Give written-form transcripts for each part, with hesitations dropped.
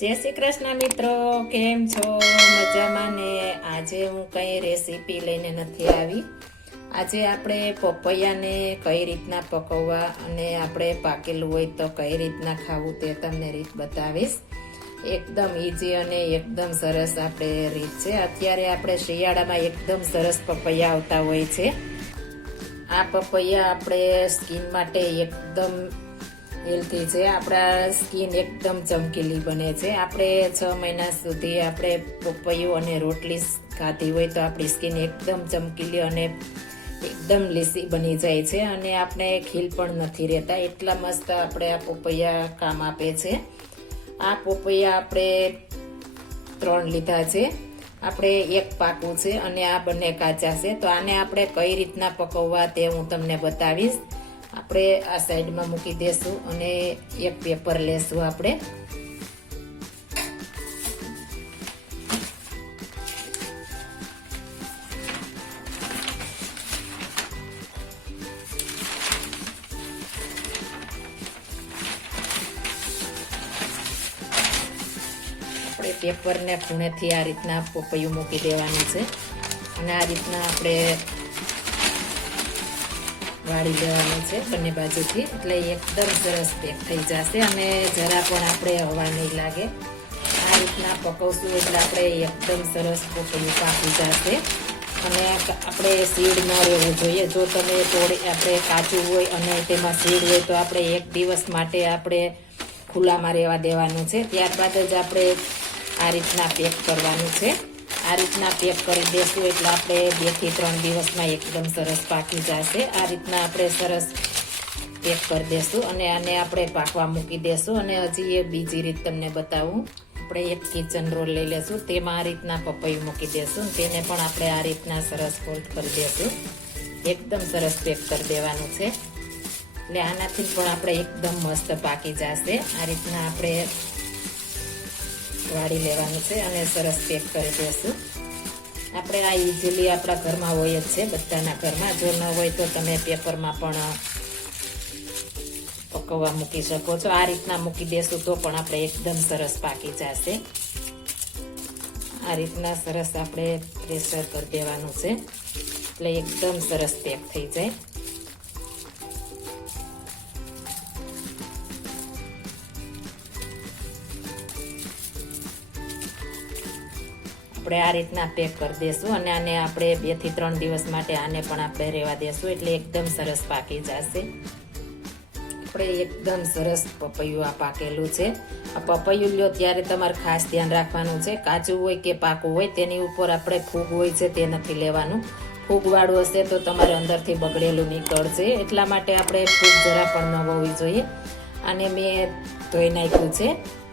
જય શ્રી કૃષ્ણ મિત્રો, કેમ છો? મજામાં ને? આજે હું કઈ રેસીપી લઈને નથી આવી. આજે આપણે પપૈયાને કઈ રીતના પકવવા અને આપણે પાકેલું હોય તો કઈ રીતના ખાવું તે તમને રીત બતાવીશ. એકદમ ઈઝી અને એકદમ સરસ આપણે રીત છે. અત્યારે આપણે શિયાળામાં એકદમ સરસ પપૈયા આવતા હોય છે. આ પપૈયા આપણે સ્કિન માટે એકદમ હેલ્થી છે. આપણા સ્કિન એકદમ ચમકીલી બને છે. આપણે 6 મહિના સુધી આપણે પપૈયું અને રોટલી ખાધી હોય તો આપણી સ્કિન એકદમ ચમકીલી અને એકદમ લીસી બની જાય છે અને આપણે ખીલ પણ નથી રહેતા. એટલા મસ્ત આપણે આ પપૈયા કામ આપે છે. આ પપૈયા આપણે 3 લીધા છે. આપણે 1 પાકું છે અને આ બંને કાચા છે. તો આને આપણે કઈ રીતના પકવવા તે હું તમને બતાવીશ. આપણે આ સાઈડમાં મૂકી દેશું અને એક પેપર લેશું. આપણે પેપરને ખૂણેથી આ રીતના પપૈયું મૂકી દેવાનું છે અને આ રીતના આપણે વાળી લેવાનું છે બંને બાજુથી, એટલે એકદમ સરસ પેક થઈ જશે અને જરા પણ આપણે હવા નહીં લાગે. આ રીતના પકવશું એટલે આપણે એકદમ સરસ પપૈયું પાકી જશે અને આપણે સીડ ન રહેવું જોઈએ. જો તમે આપણે કાચું હોય અને તેમાં સીડ હોય તો આપણે 1 દિવસ માટે આપણે ખુલ્લામાં રહેવા દેવાનું છે. ત્યારબાદ જ આપણે આ રીતના પેક કરવાનું છે. આ રીતના પેક કરી દેશું એટલે આપણે 2 થી 3 દિવસમાં એકદમ સરસ પાકી જશે. આ રીતના આપણે સરસ પેક કરી દેશું અને આને આપણે પાકવા મૂકી દેશું. અને હજી એ બીજી રીત તમને બતાવું. આપણે એક કિચન રોલ લઈ લેશું, તેમાં આ રીતના પપૈયું મૂકી દેશું. તેને પણ આપણે આ રીતના સરસ ફોલ્ડ કરી દેશું. એકદમ સરસ પેક કરી દેવાનું છે એટલે આનાથી પણ આપણે એકદમ મસ્ત પાકી જશે. આ રીતના આપણે વાળી લેવાનું છે અને સરસ પેક કરી દેશું. આપણે આ ઈઝીલી આપણા ઘરમાં હોય જ છે, બધાના ઘરમાં. જો ન હોય તો તમે પેપરમાં પણ પકવવા મૂકી શકો છો. આ રીતના મૂકી દેશું તો પણ આપણે એકદમ સરસ પાકી જશે. આ રીતના સરસ આપણે પ્રેશર કરી દેવાનું છે એટલે એકદમ સરસ પેક થઈ જાય. આપણે આ રીતના પેક કરી દેશું અને આને આપણે 2 થી 3 દિવસ માટે આને પણ આપણે રહેવા દેશું એટલે એકદમ સરસ પાકી જશે. આપણે એકદમ સરસ પપૈયું આ પાકેલું છે. આ પપૈયું લ્યો ત્યારે તમારે ખાસ ધ્યાન રાખવાનું છે, કાચું હોય કે પાકું હોય તેની ઉપર આપણે ફૂગ હોય છે તે નથી લેવાનું. ફૂગવાળું હશે તો તમારે અંદરથી બગડેલું નીકળશે. એટલા માટે આપણે ફૂગ જરા પણ ન હોવી જોઈએ. આને મેં ધોઈ નાખ્યું છે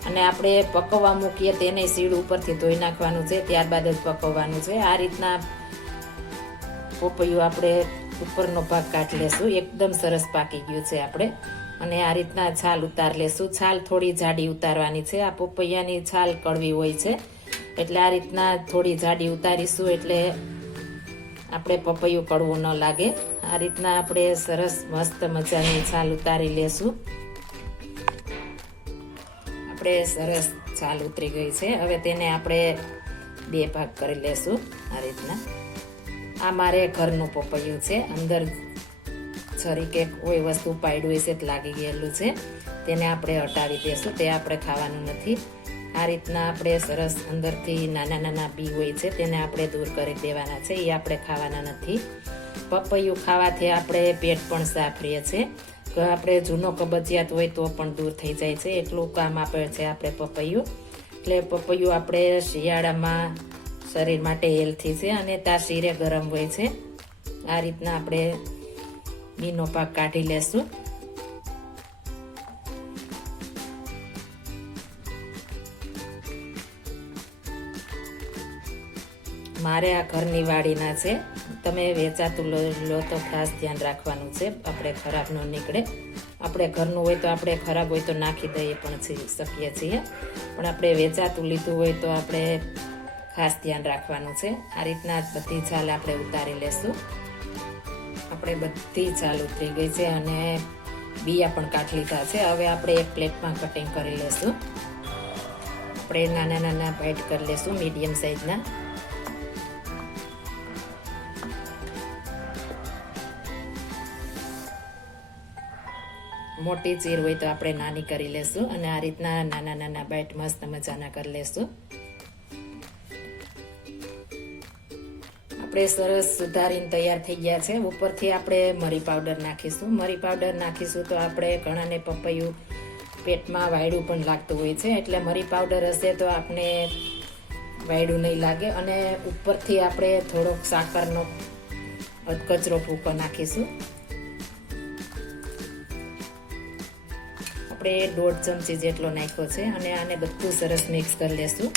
અને આપણે પકવવા મૂકીએ તેને સીડ ઉપરથી ધોઈ નાખવાનું છે, ત્યારબાદ જ પકવવાનું છે. આ રીતના પપૈયું આપણે ઉપરનો ભાગ કાઢી લેશું. એકદમ સરસ પાકી ગયું છે આપણે અને આ રીતના છાલ ઉતાર લેશું. છાલ થોડી જાડી ઉતારવાની છે. આ પપૈયાની છાલ કડવી હોય છે એટલે આ રીતના થોડી જાડી ઉતારીશું એટલે આપણે પપૈયું કડવું ન લાગે. આ રીતના આપણે સરસ મસ્ત મજાની છાલ ઉતારી લેશું. આપણે સરસ છાલ ઉતરી ગઈ છે. હવે તેને આપણે 2 ભાગ કરી લેશું. આ રીતના આ મારે ઘરનું પપૈયું છે. અંદર છરી કે કોઈ વસ્તુ પાડ્યું હશે લાગી ગયેલું છે, તેને આપણે હટાવી દેશું. તે આપણે ખાવાનું નથી. આ રીતના આપણે સરસ અંદરથી નાના નાના બી હોય છે તેને આપણે દૂર કરી દેવાના છે. એ આપણે ખાવાના નથી. પપૈયું ખાવાથી આપણે પેટ પણ સાફ રહે છે. આપણે જૂનો કબજિયાત હોય તો પણ દૂર થઈ જાય છે. એટલું કામ આપે છે આપણે પપૈયું. એટલે પપૈયું આપણે શિયાળામાં શરીર માટે હેલ્થી છે અને શરીરે ગરમ હોય છે. આ રીતના આપણે બીનો પાક કાઢી લેશું. મારે આ ઘરની વાડીના છે. તમે વેચાતું લો તો ખાસ ધ્યાન રાખવાનું છે, આપણે ખરાબ ન નીકળે. આપણે ઘરનું હોય તો આપણે ખરાબ હોય તો નાખી દઈએ પણ શકીએ છીએ, પણ આપણે વેચાતું લીધું હોય તો આપણે ખાસ ધ્યાન રાખવાનું છે. આ રીતના બધી છાલ આપણે ઉતારી લેશું. આપણે બધી છાલ ઉતરી ગઈ છે અને બિયા પણ કાઢી લીધા છે. હવે આપણે એક પ્લેટમાં કટિંગ કરી લેશું. આપણે નાના નાના બાઈટ કરી લેશું મીડિયમ સાઈઝના. મોટી ચીર હોય તો આપણે નાની કરી લેશું અને આ રીતના નાના નાના બાઈટ મસ્ત મજાના કરી લેશું. આપણે સરસ સુધારીને તૈયાર થઈ ગયા છે. ઉપરથી આપણે મરી પાવડર નાખીશું. મરી પાવડર નાખીશું તો આપણે ઘણાને પપૈયું પેટમાં વાયડું પણ લાગતું હોય છે, એટલે મરી પાવડર હશે તો આપણે વાયડું નહીં લાગે. અને ઉપરથી આપણે થોડોક સાકરનો અધકચરો ભૂકો નાખીશું. આપણે 1.5 ચમચી જેટલો નાખ્યો છે અને આને બધું સરસ મિક્સ કરી લેશું.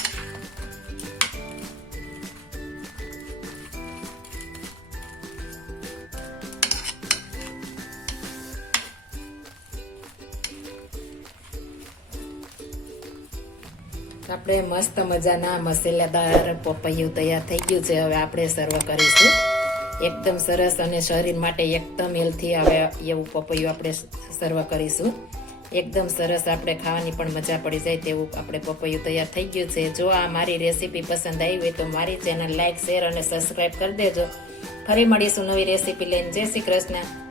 આપણે મસ્ત મજાના મસાલેદાર પપૈયું તૈયાર થઈ ગયું છે. હવે આપણે સર્વ કરીશું. એકદમ સરસ અને શરીર માટે એકદમ હેલ્થી આવે એવું પપૈયું આપણે સર્વ કરીશું. એકદમ સરસ, આપણે ખાવાની પણ મજા પડી જાય તેવું આપણે પપૈયું તૈયાર થઈ ગયું છે. જો આ મારી રેસીપી પસંદ આવી હોય તો મારી ચેનલ લાઈક, શેર અને સબસ્ક્રાઈબ કરી દેજો. ફરી મળીશું નવી રેસીપી લઈને. જય શ્રી કૃષ્ણ.